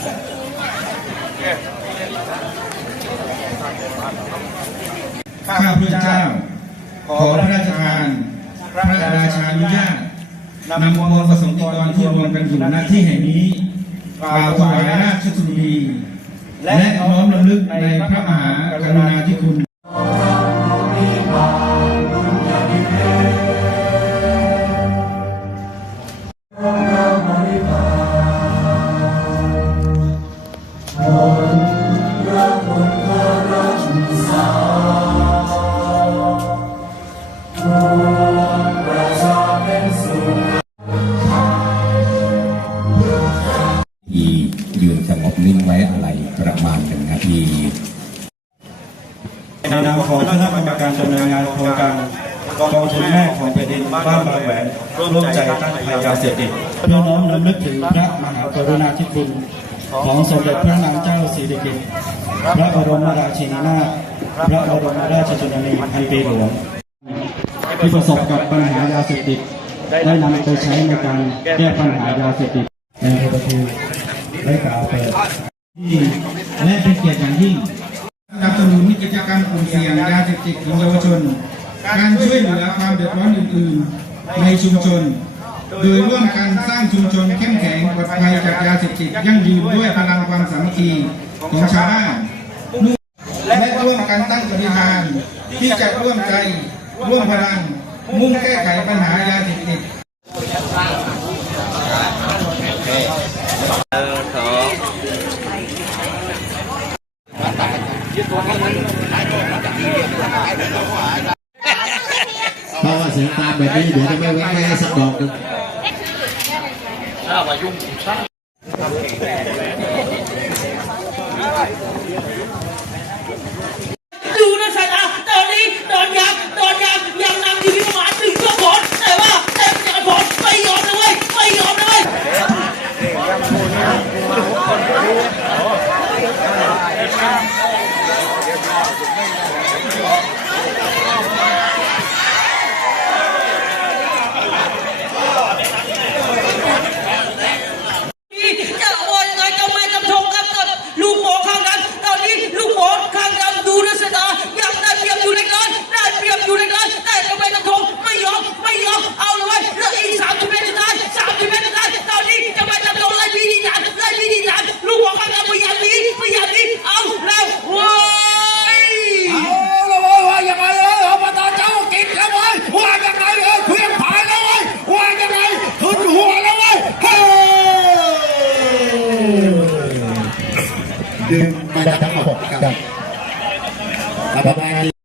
ข้าพระเจ้าขอพระราชทานพระราชานุญาตนำมวลประสงค์นิกรที่รวมกันอยู่ณที่แห่งนี้กล่าวถวายราชสุนทรีและน้อมรำลึกในพระมหากรุณาธิคุณยืนสงบนิ่งไว้อะไรประมาณ1 นาทีในนามของคณะกรรมการดำเนินงานโครงการกองทุนแม่ของแผ่นดินบ้านบางแหวนร่วมใจต้านภัยยาเสพติดเพื่อน้อมรำลึกถึงพระมหากรุณาธิคุณของสมเด็จพระนางเจ้าสิริกิติ์พระบรมราชินีนาถพระบรมราชชนนีพันปีหลวงที่ประสบกับปัญหายาเสพติดได้นำไปใช้ในการแก้ปัญหายาเสพติดในประเทศได้กล่าวเปิดที่และเป็นเกียรติอย่างยิ่งสนับสนุนกิจกรรมกลุ่มเสี่ยงยาเสพติดของเยาวชนการช่วยเหลือความเดือดร้อนอื่นๆในชุมชนโดยร่วมกันสร้างชุมชนเข้มแข็งปลอดภัยจากยาเสพติดยั่งยืนด้วยพลังความสามัคคีของชาวบ้านและร่วมกันตั้งปณิธานที่จะร่วมใจร่วมพลังมุ่งแก้ไขปัญหายาเสพติดเพราะว่าเสียงตามแบบนี้เดี๋ยวจะไม่แวะให้สักดอกหนึ่งดูนะสายตาตอนนี้โดนยางยังนำทีวีประมาณ1 ชั่วโมงแต่ว่าแต่จะผลไม่ยอมเลยไม่ยอมเลยจะโวยยังไงกับแม่กับชงกับลูกหมอข้างนั้นตอนนี้ลูกหมอข้างนั้นดูนะสายตายังได้เปรียบอยู่เล็กน้อยได้เปรียบอยู่เล็กน้อยแต่กับแม่กับชงไม่ยอมเอาเลยเหลืออีก30 เมตรสุดท้ายตอนนี้จะไปจับโดนไล่บีดีจันลูกหมอข้างนั้นพยายามหนีเอาแล้วว้ายเอาละว่ายังไงอบต.เจ้ากินแล้วเว้ยว่ายังไงเพียงผายแล้วเว้ยว่ายังไงขึ้นหัวแล้วเว้ยดึงมาจากทั้งหมดกับประมาณ